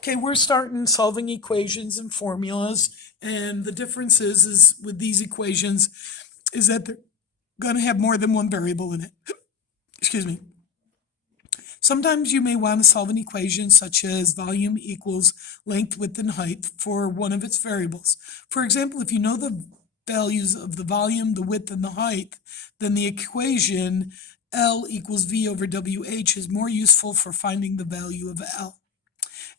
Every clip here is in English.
Okay, we're starting solving equations and formulas, and the difference is with these equations is that they're going to have more than one variable in it. Excuse me. Sometimes you may want to solve an equation such as volume equals length, width, and height for one of its variables. For example, if you know the values of the volume, the width, and the height, then the equation L equals V over WH is more useful for finding the value of L.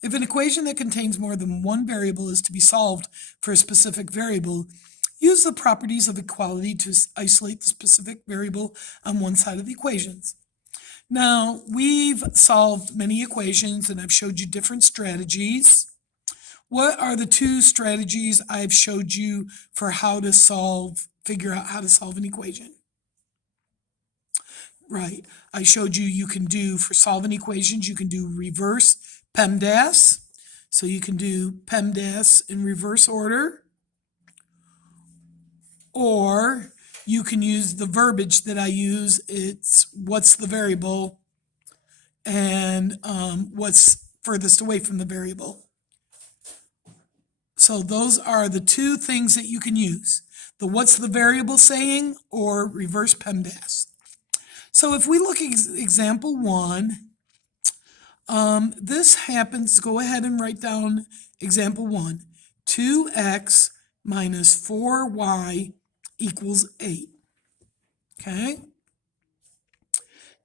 If an equation that contains more than one variable is to be solved for a specific variable, use the properties of equality to isolate the specific variable on one side of the equations. Now, we've solved many equations and I've showed you different strategies. What are the two strategies I've showed you for how to figure out how to solve an equation? Right, I showed you can do, for solving equations, you can do reverse PEMDAS. So you can do PEMDAS in reverse order. Or you can use the verbiage that I use. It's what's the variable and what's furthest away from the variable. So those are the two things that you can use. The what's the variable saying or reverse PEMDAS. So if we look at example 1, this happens, go ahead and write down example 1. 2x minus 4y equals 8. Okay?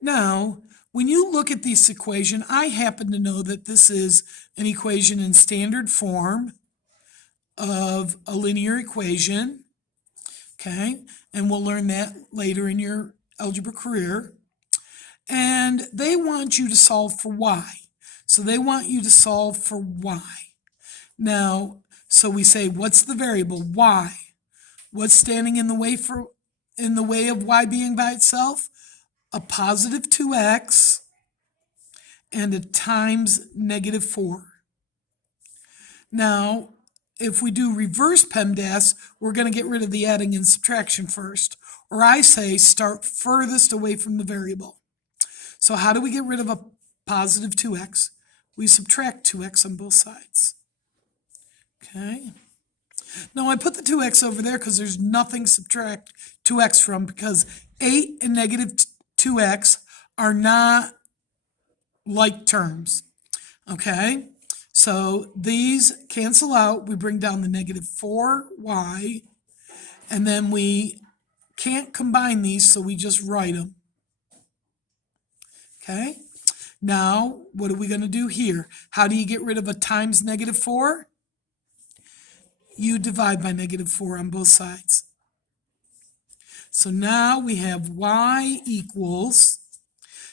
Now, when you look at this equation, I happen to know that this is an equation in standard form of a linear equation. Okay? And we'll learn that later in your algebra career. And they want you to solve for y. So they want you to solve for y. Now, so we say, what's the variable? Y. What's standing in the way of y being by itself? A positive 2x and a times negative 4. Now, if we do reverse PEMDAS, we're going to get rid of the adding and subtraction first. Or I say start furthest away from the variable. So how do we get rid of a positive 2x? We subtract 2x on both sides. Okay. Now I put the 2x over there because there's nothing to subtract 2x from, because 8 and negative 2x are not like terms. Okay. So these cancel out. We bring down the negative 4y, and then we can't combine these, so we just write them. Okay. Now, what are we going to do here? How do you get rid of a times negative 4? You divide by negative 4 on both sides. So now we have y equals,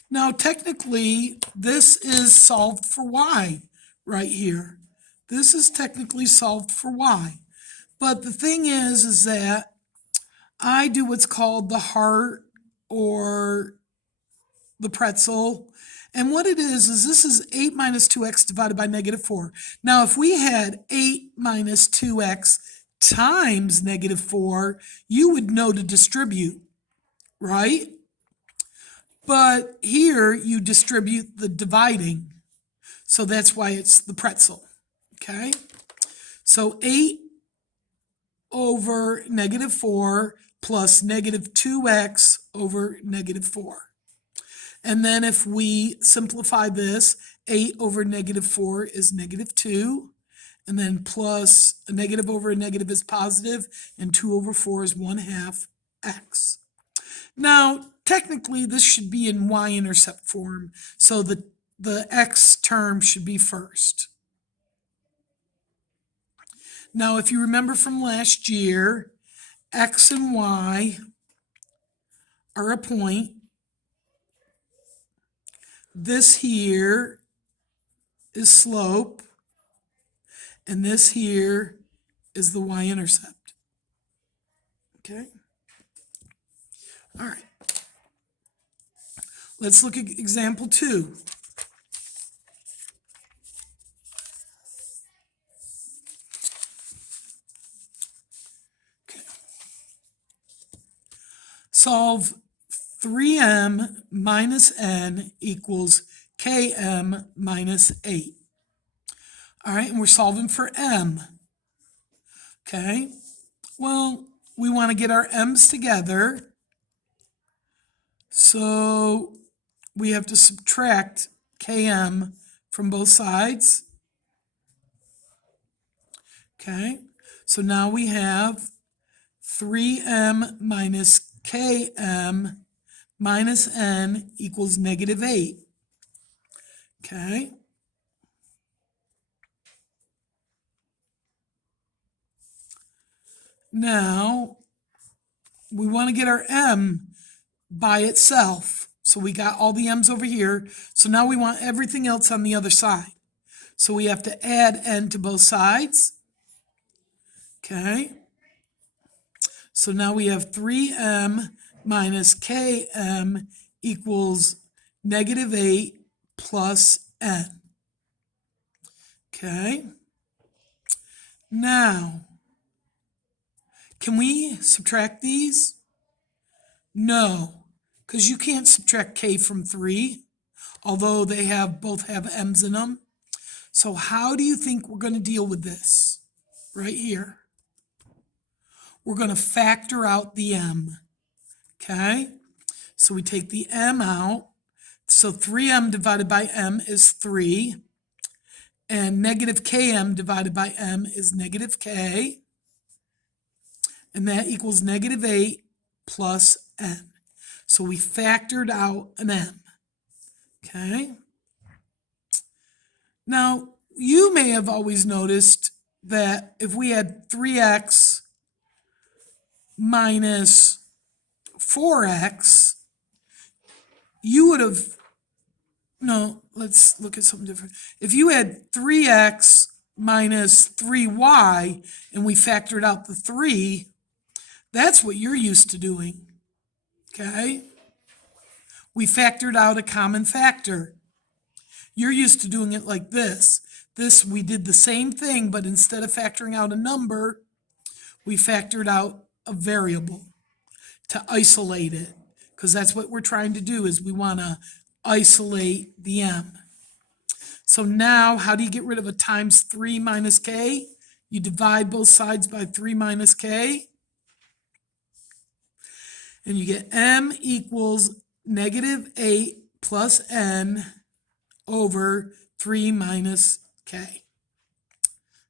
now technically this is solved for y right here. This is technically solved for y. But the thing is that I do what's called the heart or the pretzel. And what it is this is 8 minus 2x divided by negative 4. Now, if we had 8 minus 2x times negative 4, you would know to distribute, right? But here you distribute the dividing. So that's why it's the pretzel, okay? So 8 over negative 4 plus negative 2x over negative 4. And then if we simplify this, 8 over negative 4 is negative 2. And then plus a negative over a negative is positive, and 2 over 4 is 1/2 x. Now, technically, this should be in y-intercept form, so the x term should be first. Now, if you remember from last year, x and y are a point. This here is slope, and this here is the y-intercept. Okay? All right. Let's look at example 2. Okay. Solve 3m minus n equals km minus 8. All right, and we're solving for m. Okay, well, we want to get our m's together. So we have to subtract km from both sides. Okay, so now we have 3m minus km minus n equals -8. Okay. Now, we want to get our m by itself. So we got all the m's over here. So now we want everything else on the other side. So we have to add n to both sides. Okay. So now we have 3m minus km equals -8 plus n. Okay. Now, can we subtract these? No, because you can't subtract k from 3, although they both have m's in them. So how do you think we're going to deal with this? Right here. We're going to factor out the m. Okay? So we take the m out. So 3m divided by m is 3. And -km divided by m is -k. And that equals -8 plus n. So we factored out an m. Okay? Now, you may have always noticed that if we had 3x minus 4x, you would have, no, let's look at something different. If you had 3x minus 3y and we factored out the 3, that's what you're used to doing. Okay? We factored out a common factor. You're used to doing it like this. This, we did the same thing, but instead of factoring out a number, we factored out a variable to isolate it, because that's what we're trying to do, is we want to isolate the m. So now, how do you get rid of a times 3 minus k? You divide both sides by 3 minus k, and you get m equals -8 plus n over 3 minus k.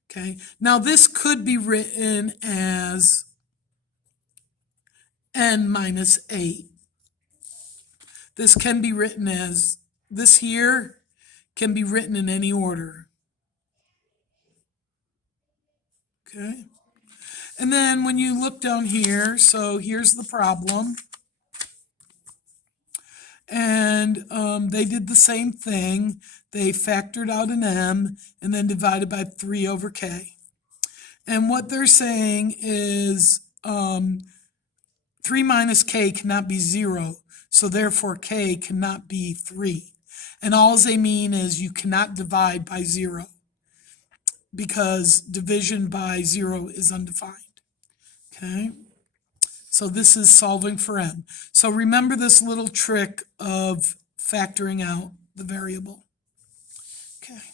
Okay, now this could be written as n minus 8. This can be written as, this here can be written in any order. Okay, and then when you look down here, so here's the problem. And they did the same thing. They factored out an m and then divided by 3 over k. And what they're saying is 3 minus k cannot be 0, so therefore k cannot be 3. And all they mean is you cannot divide by 0, because division by 0 is undefined. Okay? So this is solving for m. So remember this little trick of factoring out the variable. Okay.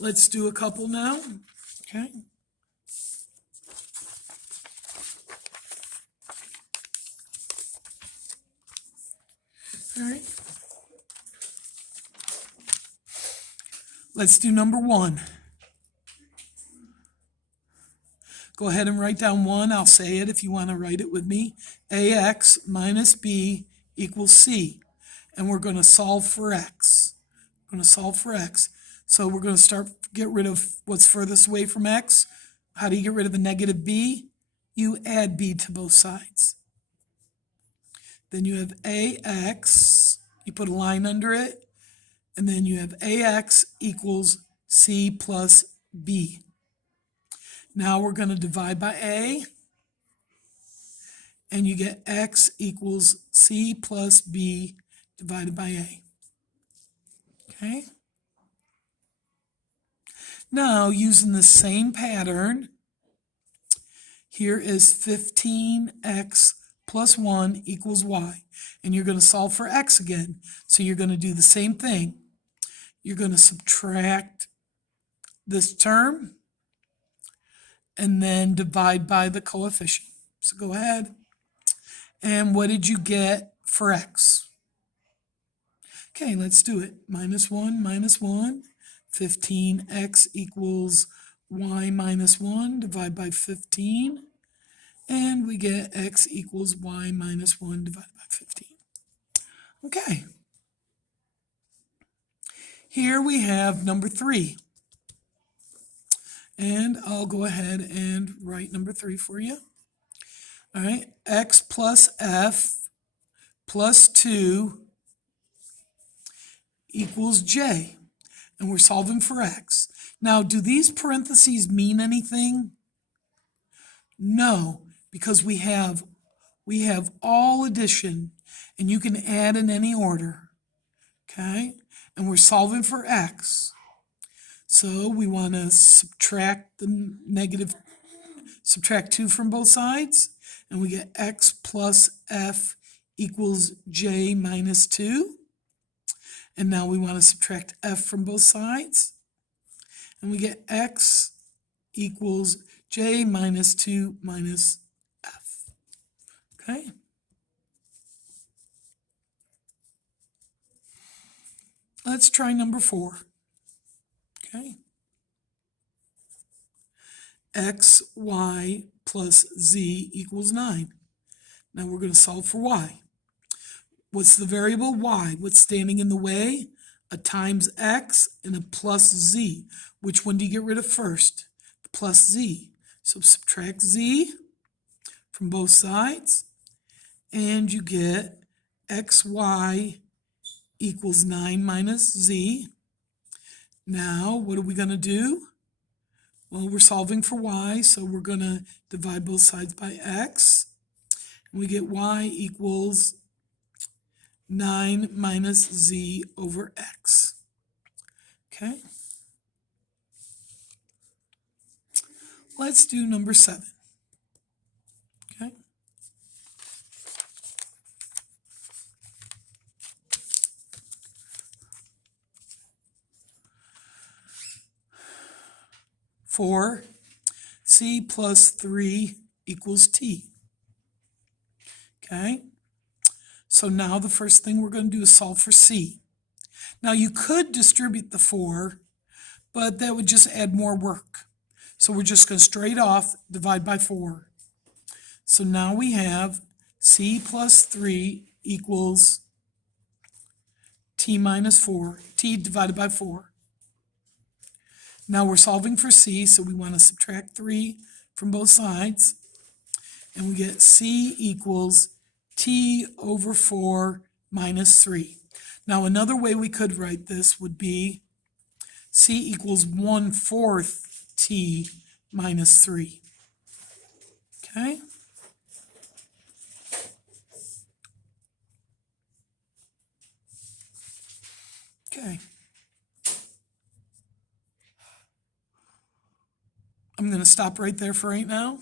Let's do a couple now. Okay. All right. Let's do number 1. Go ahead and write down 1. I'll say it if you want to write it with me. ax minus b equals c. And we're going to solve for x. We're going to solve for x. So we're going to get rid of what's furthest away from x. How do you get rid of a -b? You add b to both sides. Then you have ax, you put a line under it, and then you have ax equals c plus b. Now we're going to divide by a, and you get x equals c plus b divided by a. Okay? Now, using the same pattern, here is 15x plus 1 equals y. And you're going to solve for x again. So you're going to do the same thing. you're going to subtract this term and then divide by the coefficient. So go ahead. And what did you get for x? Okay, let's do it. -1, -1. 15x equals y minus 1. Divide by 15. And we get x equals y minus 1 divided by 15. Okay. Here we have number 3. And I'll go ahead and write number 3 for you. All right, x plus f plus 2 equals j. And we're solving for x. Now, do these parentheses mean anything? No, because we have all addition, and you can add in any order, okay? And we're solving for x. So we want to subtract the negative, subtract 2 from both sides, and we get x plus f equals j minus 2. And now we want to subtract f from both sides, and we get x equals j minus 2 minus f. Okay? Let's try number 4. Okay? x, y plus z equals 9. Now we're going to solve for y. What's the variable y? What's standing in the way? A times x and a plus z. Which one do you get rid of first? The plus z. So subtract z from both sides, and you get xy equals 9 minus z. Now, what are we going to do? Well, we're solving for y, so we're going to divide both sides by x. And we get y equals 9 minus z over x. Okay? Let's do number 7. Okay? For c plus 3 equals t. Okay? So now the first thing we're going to do is solve for c. Now you could distribute the 4, but that would just add more work. So we're just going to straight off divide by 4. So now we have c plus 3 equals t minus 4, t divided by 4. Now we're solving for c, so we want to subtract 3 from both sides. And we get c equals t over 4 minus 3. Now another way we could write this would be c equals 1/4 t minus 3. Okay? Okay. I'm going to stop right there for right now.